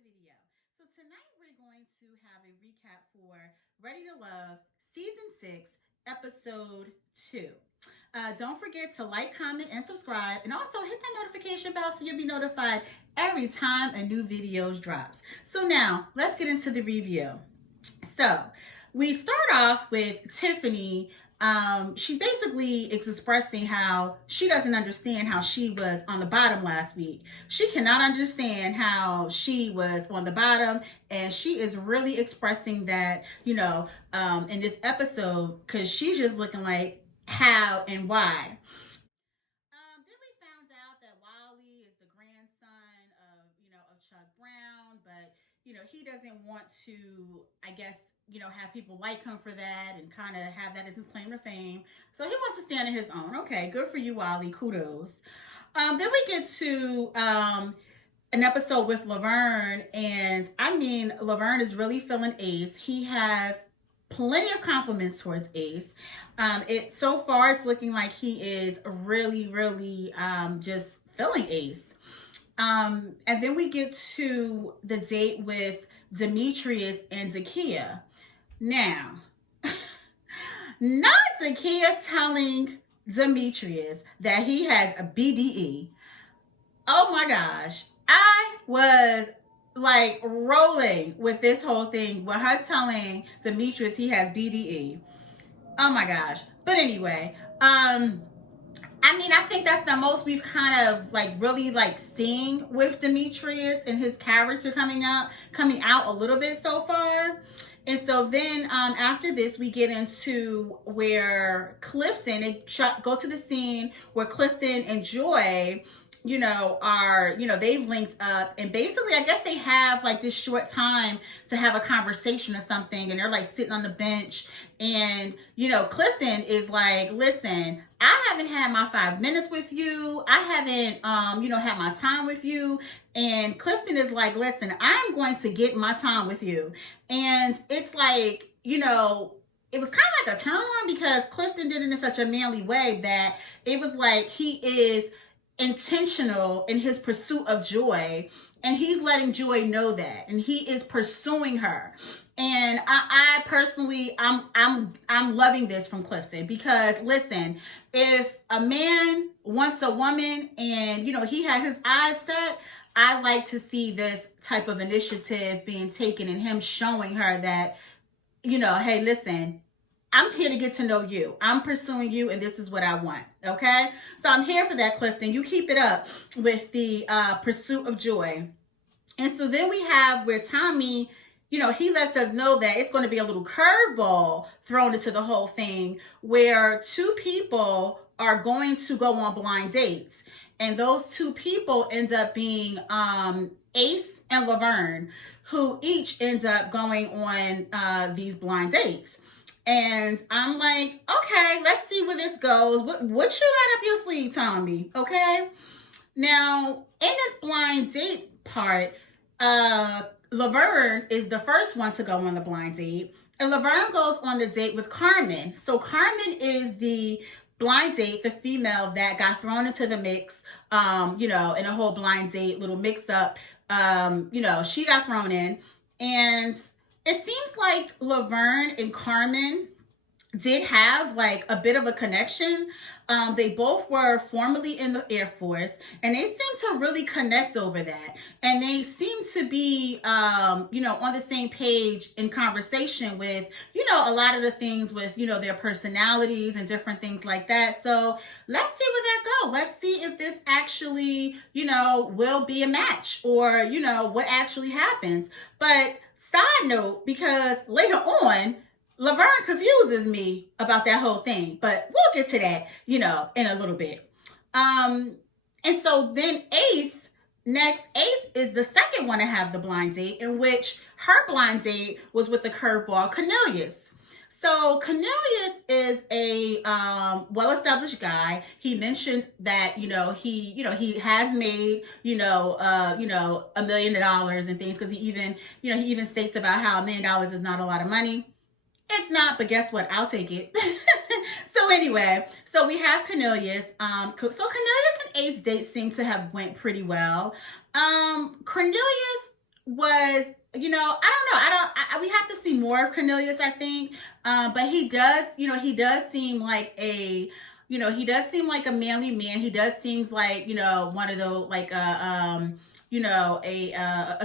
another video. So tonight we're going to have a recap for Ready to Love Season 6, Episode 2. Don't forget to like, comment, and subscribe, and also hit that notification bell so you'll be notified every time a new video drops. So now, let's get into the review. So, we start off with Tiffany. She basically is expressing how she doesn't understand how she was on the bottom last week. She cannot understand how she was on the bottom, and she is really expressing that, in this episode, because she's just looking like how and why. Then we found out that Wally is the grandson of Chuck Brown, but he doesn't want to, I guess, have people like him for that and kind of have that as his claim to fame. So he wants to stand on his own. Okay, good for you, Wally. Kudos. Then we get to an episode with Laverne, and I mean, Laverne is really feeling Ace. He has plenty of compliments towards Ace. So far it's looking like he is really just feeling Ace. And then we get to the date with Demetrius and Zakiyah. Now, not Zakiyah telling Demetrius that he has a BDE. Oh my gosh. I was like rolling with this whole thing with her telling Demetrius he has BDE. Oh my gosh. But anyway, I think that's the most we've kind of really seeing with Demetrius and his character coming out a little bit so far. And so then after this, we get into where Clifton, they go to the scene where Clifton and Joy, they've linked up, and basically I guess they have this short time to have a conversation or something, and they're sitting on the bench, and Clifton is like, listen, I haven't had my 5 minutes with you. I haven't had my time with you. And Clifton is like, listen, I'm going to get my time with you. And it's it was kind of like a turn on, because Clifton did it in such a manly way that it was like he is intentional in his pursuit of Joy, and he's letting Joy know that, and he is pursuing her. And I personally, I'm loving this from Clifton, because listen, if a man wants a woman and he has his eyes set, I like to see this type of initiative being taken, and him showing her that, hey, listen, I'm here to get to know you. I'm pursuing you, and this is what I want. Okay? So I'm here for that, Clifton. You keep it up with the pursuit of Joy. And so then we have where Tommy, he lets us know that it's going to be a little curveball thrown into the whole thing, where two people are going to go on blind dates. And those two people end up being Ace and Laverne, who each ends up going on these blind dates. And I'm like, okay, let's see where this goes. What you got up your sleeve, Tommy? Okay. Now, in this blind date part, Laverne is the first one to go on the blind date. And Laverne goes on the date with Carmen. So Carmen is the blind date, the female that got thrown into the mix, in a whole blind date, little mix up. She got thrown in. And it seems like Laverne and Carmen did have a bit of a connection. They both were formerly in the Air Force, and they seem to really connect over that. And they seem to be, on the same page in conversation with, a lot of the things with, their personalities and different things like that. So let's see where that goes. Let's see if this actually, will be a match, or, what actually happens. But side note, because later on, Laverne confuses me about that whole thing, but we'll get to that, in a little bit. And so then Ace is the second one to have the blind date, in which her blind date was with the curveball Cornelius. So Cornelius is a well-established guy. He mentioned that he has made $1 million and things, because he even states about how $1 million is not a lot of money. It's not, but guess what? I'll take it. So anyway, so we have Cornelius. So Cornelius and Ace dates seem to have went pretty well. Cornelius was, I don't know. We have to see more of Cornelius, I think. But he does, he does seem like he does seem like a manly man. He does seems like, one of those, like a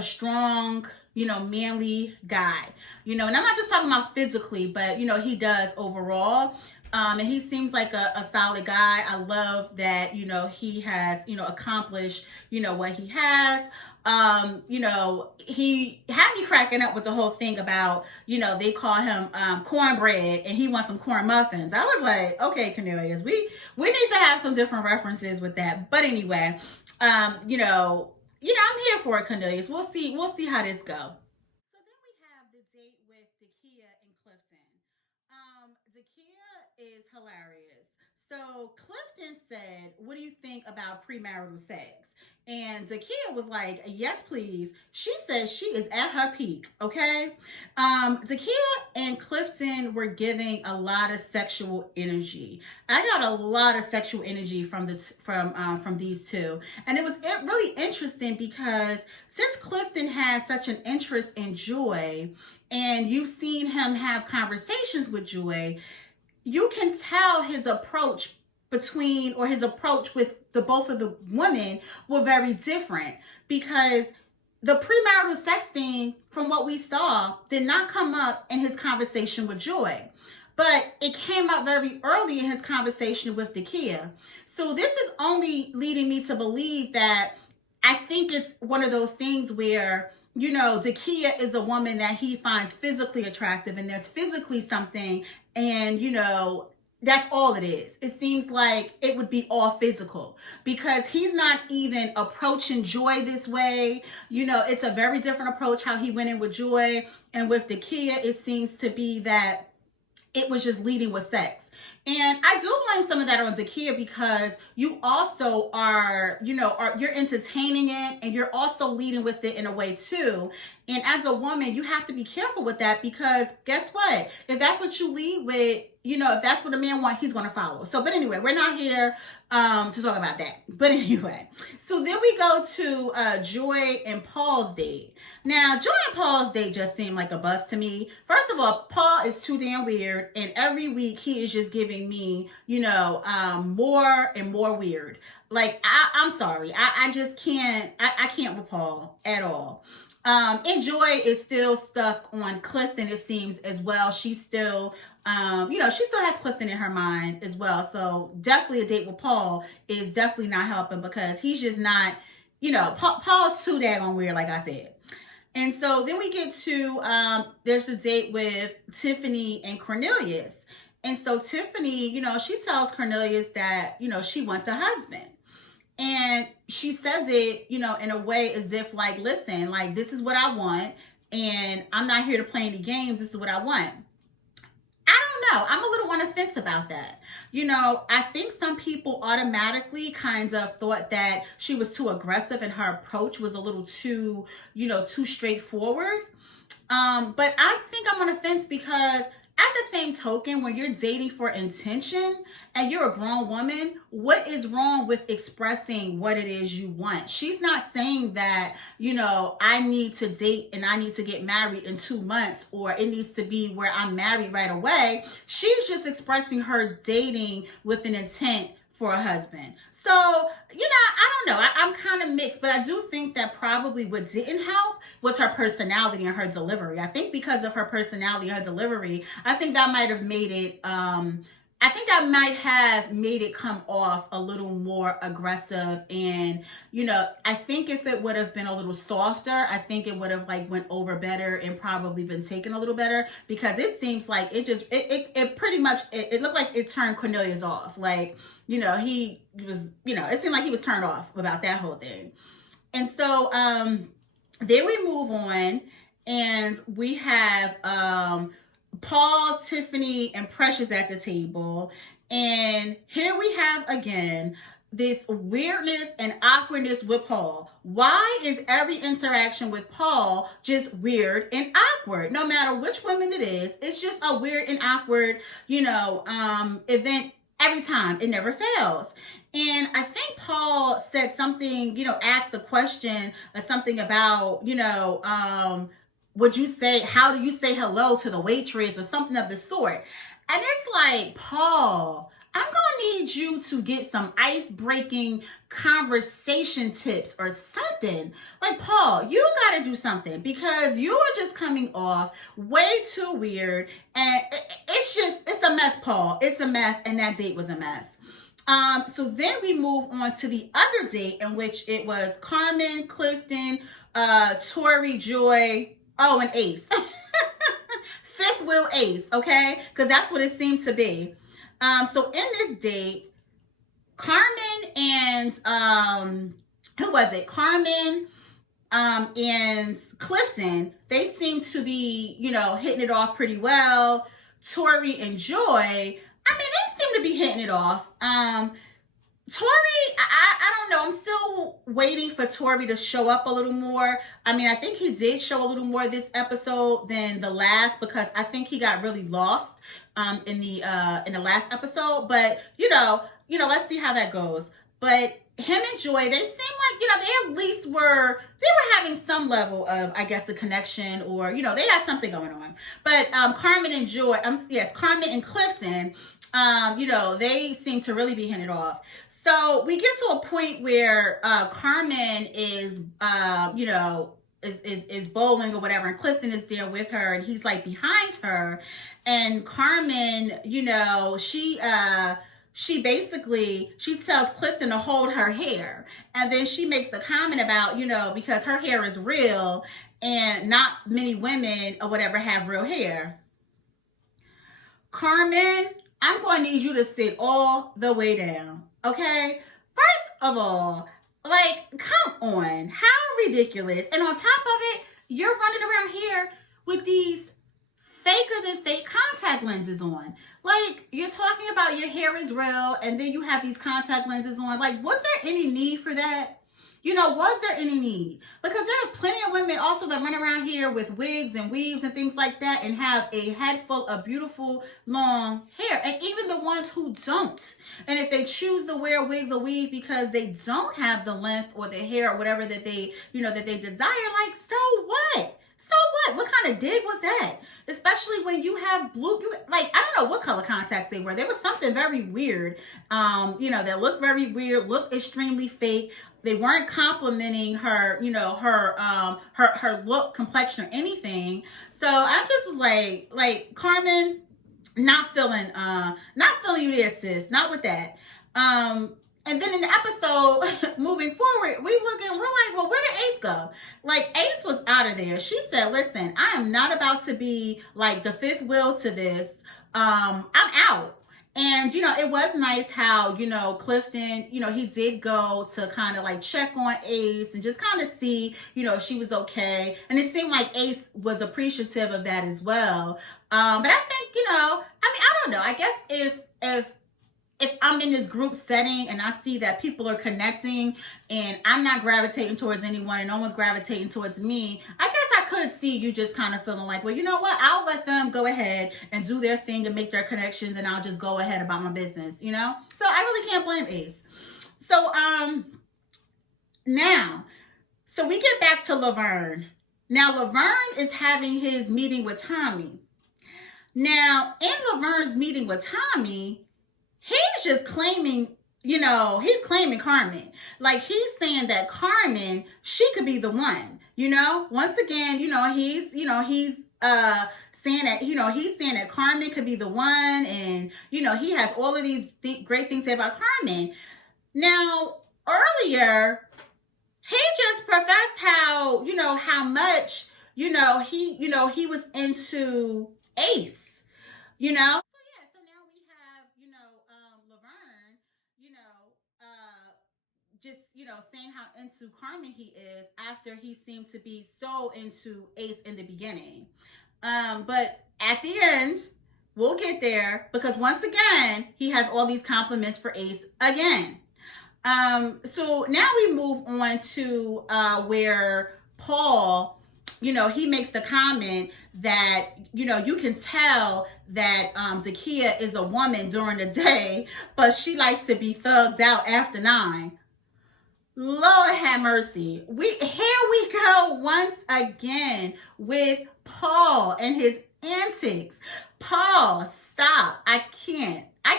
strong, manly guy, and I'm not just talking about physically, but, he does overall. And he seems like a solid guy. I love that, he has, accomplished, what he has. He had me cracking up with the whole thing about, they call him cornbread and he wants some corn muffins. I was like, okay, Cornelius, we need to have some different references with that. But anyway, I'm here for it, Cornelius. We'll see how this goes. So then we have the date with Dakia and Clifton. Dakia is hilarious. So Clifton said, "What do you think about premarital sex?" And Zakiya was like, "Yes, please." She says she is at her peak. Okay. Zakiya and Clifton were giving a lot of sexual energy. I got a lot of sexual energy from these two, and it was really interesting because since Clifton has such an interest in Joy, and you've seen him have conversations with Joy, you can tell his approach with the both of the women were very different, because the premarital sexting, from what we saw, did not come up in his conversation with Joy, but it came up very early in his conversation with Dakia. So this is only leading me to believe that I think it's one of those things where, Dakia is a woman that he finds physically attractive, and there's physically something, and, that's all it is. It seems like it would be all physical, because he's not even approaching Joy this way. It's a very different approach how he went in with Joy, and with Dakia, it seems to be that it was just leading with sex. And I do blame some of that on Zakiya, because you also you're entertaining it, and you're also leading with it in a way too. And as a woman, you have to be careful with that, because guess what? If that's what you lead with, if that's what a man wants, he's going to follow. So, but anyway, we're not here to talk about that. But anyway, so then we go to Joy and Paul's date. Now, Joy and Paul's date just seemed like a bust to me. First of all, Paul is too damn weird, and every week he is just giving me, more and more weird. Like, I'm sorry, I just can't. I can't with Paul at all. And Joy is still stuck on Clifton, it seems, as well. She's still, she still has Clifton in her mind as well. So definitely a date with Paul is definitely not helping, because he's just not, Paul's too daggone weird, like I said. And so then we get to, there's a date with Tiffany and Cornelius. And so Tiffany, she tells Cornelius that, she wants a husband. And she says it, in a way as if like, listen, like, this is what I want, and I'm not here to play any games. This is what I want. I don't know. I'm a little on the fence about that. I think some people automatically kind of thought that she was too aggressive and her approach was a little too, too straightforward. But I think I'm on the fence, because at the same token, when you're dating for intention and you're a grown woman, what is wrong with expressing what it is you want? She's not saying that, I need to date and I need to get married in 2 months, or it needs to be where I'm married right away. She's just expressing her dating with an intent for a husband. So, I don't know. I'm kind of mixed, but I do think that probably what didn't help was her personality and her delivery. I think because of her personality and her delivery, I think that might have made it, come off a little more aggressive. And, I think if it would have been a little softer, I think it would have went over better and probably been taken a little better, because it seems like it pretty much, it looked like it turned Cornelius off. Like, he was, it seemed like he was turned off about that whole thing. And so, then we move on, and we have, Paul, Tiffany, and Precious at the table. And here we have again this weirdness and awkwardness with Paul. Why is every interaction with Paul just weird and awkward? No matter which woman it is, it's just a weird and awkward, event Every time. It never fails. And I think Paul said something, asked a question or something about, how do you say hello to the waitress or something of the sort? And it's like, Paul, I'm going to need you to get some ice-breaking conversation tips or something. Like, Paul, you got to do something because you are just coming off way too weird. And it's a mess, Paul. It's a mess. And that date was a mess. So then we move on to the other date in which it was Carmen, Clifton, Tori, Joy, and Ace. Fifth wheel Ace, okay? Because that's what it seemed to be. So in this date, Carmen and who was it? Carmen and Clifton, they seem to be, hitting it off pretty well. Tori and Joy, they seem to be hitting it off. Tori, I don't know. I'm still waiting for Tori to show up a little more. I think he did show a little more this episode than the last because I think he got really lost in the last episode. But let's see how that goes. But him and Joy, they seem like they at least were having some level of, I guess, a connection, or they had something going on. But Carmen and Joy, Carmen and Clifton, they seem to really be hitting it off. So we get to a point where Carmen is is bowling or whatever, and Clifton is there with her, and he's like behind her, and Carmen, she basically tells Clifton to hold her hair, and then she makes a comment about because her hair is real and not many women or whatever have real hair. Carmen, I'm going to need you to sit all the way down. Okay, first of all, come on, how ridiculous. And on top of it, you're running around here with these faker than fake contact lenses on. You're talking about your hair is real, and then you have these contact lenses on. Was there any need for that? Was there any need? Because there are plenty of women also that run around here with wigs and weaves and things like that and have a head full of beautiful long hair. And even the ones who don't. And if they choose to wear wigs or weave because they don't have the length or the hair or whatever that they, that they desire, so what? So what? What kind of dig was that? Especially when you have blue, I don't know what color contacts they were. There was something very weird, that looked very weird, looked extremely fake. They weren't complimenting her, her look, complexion, or anything. So I just was like, Carmen, not feeling you there, sis. Not with that. And then in the episode, moving forward, we're like, well, where did Ace go? Ace was out of there. She said, listen, I am not about to be the fifth wheel to this. I'm out. And, it was nice how, Clifton, he did go to kind of check on Ace and just kind of see, if she was okay. And it seemed like Ace was appreciative of that as well. But I think, I don't know. I guess if I'm in this group setting and I see that people are connecting and I'm not gravitating towards anyone and no one's gravitating towards me, I guess I could see you just kind of feeling like, well, you know what? I'll let them go ahead and do their thing and make their connections, and I'll just go ahead about my business, So I really can't blame Ace. So, so we get back to Laverne. Now, Laverne is having his meeting with Tommy. Now, in Laverne's meeting with Tommy, he's just claiming, he's claiming Carmen. He's saying that Carmen, she could be the one, Once again, he's saying that, he's saying that Carmen could be the one, and, he has all of these great things to say about Carmen. Now, earlier, he just professed how, how much, he was into Ace, saying how into Carmen he is after he seemed to be so into Ace in the beginning. But at the end, we'll get there, because once again, he has all these compliments for Ace again. So now we move on to where Paul he makes the comment that, you can tell that Zakiyah is a woman during the day, but she likes to be thugged out after 9. Lord have mercy. Here we go once again with Paul and his antics. Paul, stop. I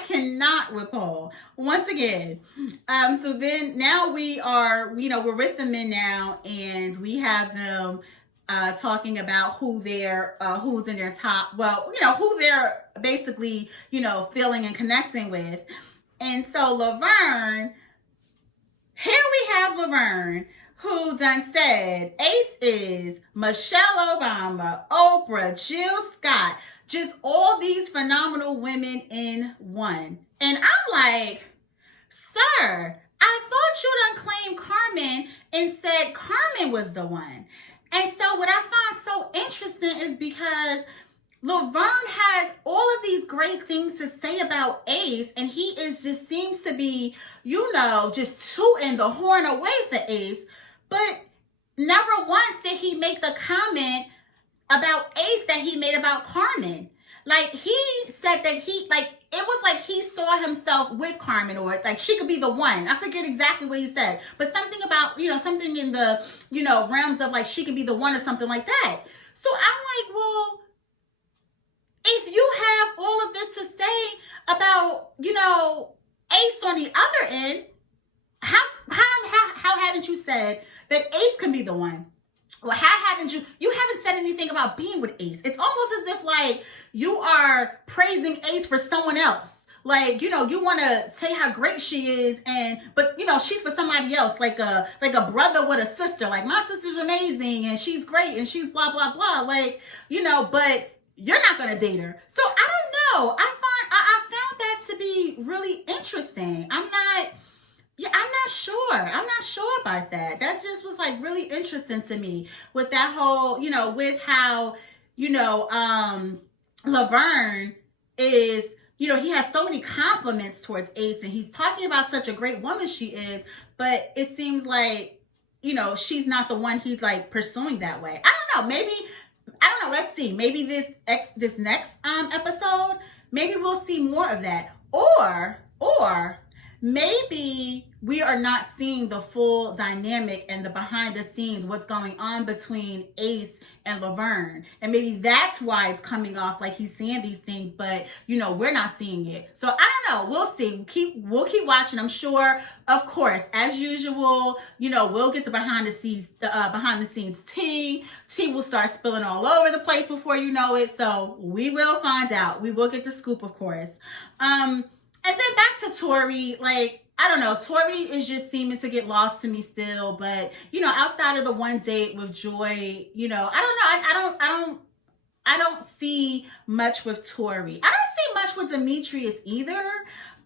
cannot with Paul. Once again. So then now we're with the men now, and we have them talking about who's in their top, who they're basically, feeling and connecting with. And so Laverne, here we have Laverne, who done said Ace is Michelle Obama, Oprah, Jill Scott, just all these phenomenal women in one. And I'm like, sir, I thought you done claimed Carmen and said Carmen was the one. And so what I find so interesting is because Laverne has all of these great things to say about Ace, and he seems to be, just tooting the horn away for Ace, but never once did he make the comment about Ace that he made about Carmen. Like, he said that it was like he saw himself with Carmen, or like she could be the one. I forget exactly what he said, but something about, something in the, realms of like she could be the one or something like that. So I'm like, well, if you have all of this to say about, Ace on the other end, how haven't you said that Ace can be the one? Well, how haven't you haven't said anything about being with Ace. It's almost as if like you are praising Ace for someone else. Like, you want to say how great she is, but she's for somebody else, like a brother with a sister. Like, my sister's amazing and she's great and she's blah, blah, blah. Like, but you're not going to date her. So I don't know. I found that to be really interesting. I'm not sure. I'm not sure about that. That just was like really interesting to me with that whole, with how, Laverne is, he has so many compliments towards Ace, and he's talking about such a great woman she is, but it seems like, she's not the one he's like pursuing that way. I don't know. Let's see. Maybe this next episode, maybe we'll see more of that. Or maybe we are not seeing the full dynamic and the behind the scenes, what's going on between Ace and Laverne. And maybe that's why it's coming off like he's saying these things, but we're not seeing it. So I don't know. We'll see. We'll keep watching. I'm sure, of course, as usual, we'll get the behind the scenes tea. Tea will start spilling all over the place before you know it. So we will find out. We will get the scoop, of course. And then back to Tori, like, I don't know, Tori is just seeming to get lost to me still, but, outside of the one date with Joy, I don't see much with Tori. I don't see much with Demetrius either.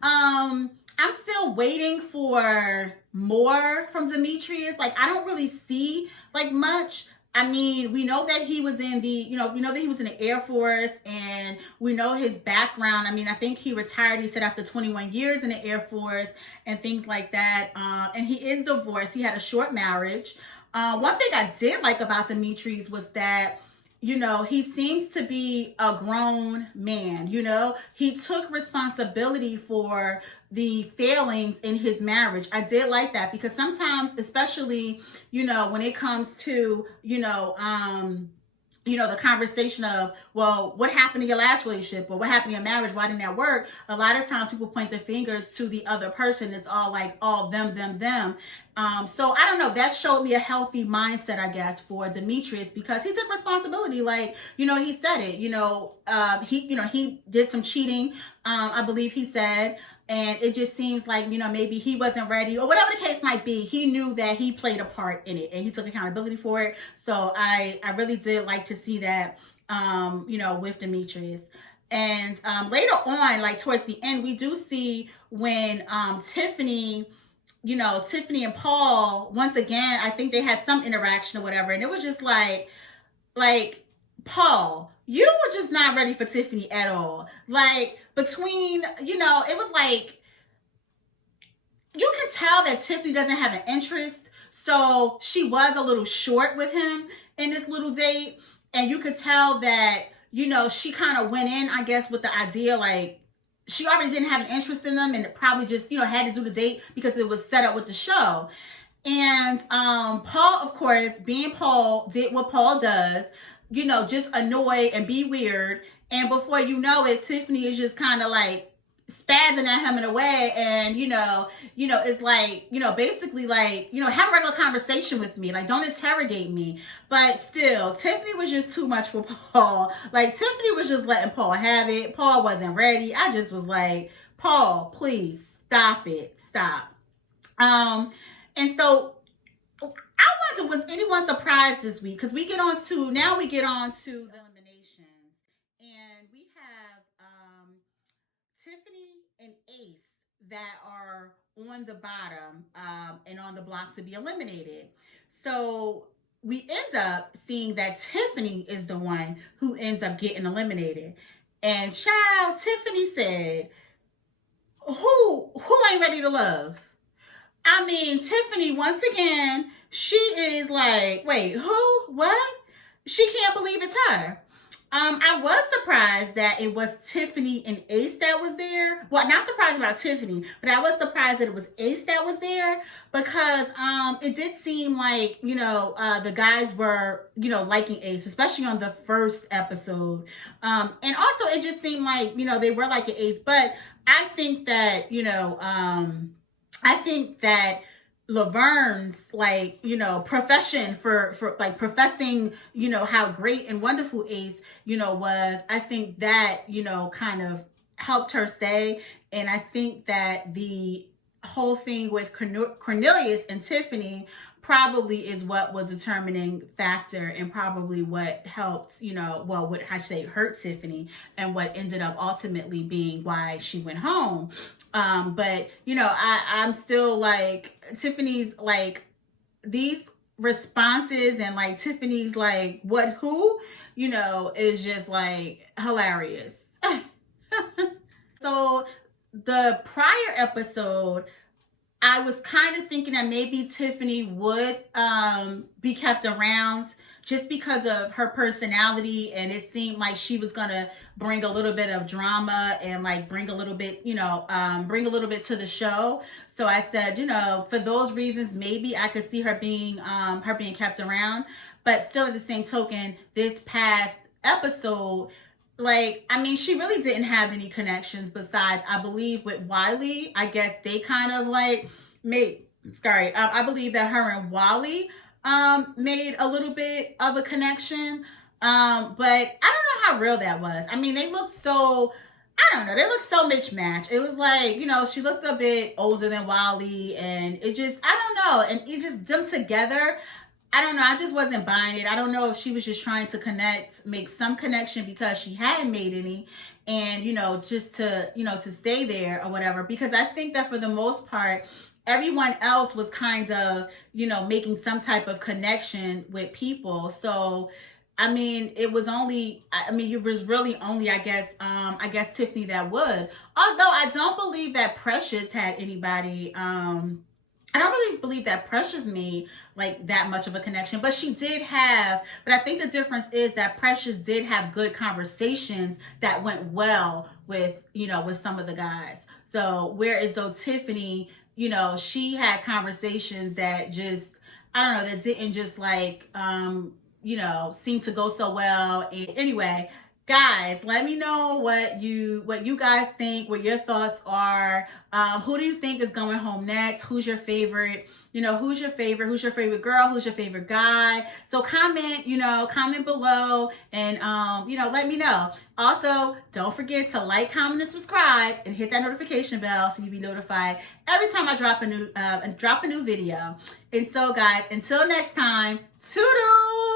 I'm still waiting for more from Demetrius. Like, I don't really see, like, much. I mean, we know that he was in the Air Force, and we know his background. I mean, I think he retired, he said, after 21 years in the Air Force and things like that. And he is divorced. He had a short marriage. One thing I did like about Demetrius was that, he seems to be a grown man. He took responsibility for the failings in his marriage. I did like that, because sometimes, especially, when it comes to, the conversation of, well, what happened in your last relationship, or what happened in your marriage? Why didn't that work? A lot of times people point their fingers to the other person. It's all like, all them. So I don't know. That showed me a healthy mindset, I guess, for Demetrius, because he took responsibility. Like, he said it, he did some cheating, I believe he said. And it just seems like, maybe he wasn't ready, or whatever the case might be. He knew that he played a part in it, and he took accountability for it. So I really did like to see that, with Demetrius. And later on, like towards the end, we do see when Tiffany and Paul, once again, I think they had some interaction or whatever. And it was just like, Paul, you were just not ready for Tiffany at all. Like, between, it was like, you can tell that Tiffany doesn't have an interest. So she was a little short with him in this little date. And you could tell that, you know, she kind of went in, I guess, with the idea, like, she already didn't have an interest in them and probably just, you know, had to do the date because it was set up with the show. And Paul, of course, being Paul, did what Paul does, you know, just annoy and be weird. And before you know it, Tiffany is just kind of like spazzing at him in a way, and you know, it's like, you know, basically like, you know, have a regular conversation with me, like, don't interrogate me. But still, Tiffany was just too much for Paul. Like, Tiffany was just letting Paul have it. Paul wasn't ready. I just was like, Paul, please stop it, stop. And so I wonder, was anyone surprised this week? Because we get on to the eliminations, and we have Tiffany and Ace that are on the bottom and on the block to be eliminated. So we end up seeing that Tiffany is the one who ends up getting eliminated. And child, Tiffany said, who ain't ready to love? I mean, Tiffany, once again, she is like, wait, who? What? She can't believe it's her. I was surprised that it was Tiffany and Ace that was there. Well, not surprised about Tiffany, but I was surprised that it was Ace that was there, because it did seem like, you know, the guys were, you know, liking Ace, especially on the first episode. And also it just seemed like, you know, they were liking Ace. But I think that, you know, Laverne's, like, you know, profession for like professing, you know, how great and wonderful Ace, you know, was, I think that, you know, kind of helped her stay. And I think that the whole thing with Cornelius and Tiffany probably is what was a determining factor, and probably what helped, you know, well, what I say hurt Tiffany, and what ended up ultimately being why she went home. But, you know, I'm still like, Tiffany's like, these responses and like Tiffany's like, what, who, you know, is just like hilarious. So the prior episode, I was kind of thinking that maybe Tiffany would be kept around just because of her personality, and it seemed like she was gonna bring a little bit of drama and like bring a little bit, you know, bring a little bit to the show. So I said, you know, for those reasons, maybe I could see her being kept around. But still, at the same token, this past episode, like, I mean, she really didn't have any connections besides, I believe, with Wiley. I guess they kind of like I believe that her and Wally made a little bit of a connection. But I don't know how real that was. I mean, they looked so, I don't know, they looked so mismatched. It was like, you know, she looked a bit older than Wally, and it just, I don't know, and it just, them together, I don't know, I just wasn't buying it. I don't know if she was just trying to make some connection because she hadn't made any, and, you know, just to, you know, to stay there or whatever. Because I think that for the most part, everyone else was kind of, you know, making some type of connection with people. So, I mean, it was really only, I guess Tiffany that would. Although I don't believe that Precious had anybody, I don't really believe that Precious made like that much of a connection, but she did have, but I think the difference is that Precious did have good conversations that went well with, you know, with some of the guys. So whereas though Tiffany, you know, she had conversations that just, I don't know, that didn't just like, you know, seem to go so well. And anyway, guys, let me know what you guys think, what your thoughts are. Who do you think is going home next? Who's your favorite? You know, who's your favorite? Who's your favorite girl? Who's your favorite guy? So comment below, and you know, let me know. Also, don't forget to like, comment, and subscribe, and hit that notification bell so you'll be notified every time I drop a new video. And so, guys, until next time, toodles.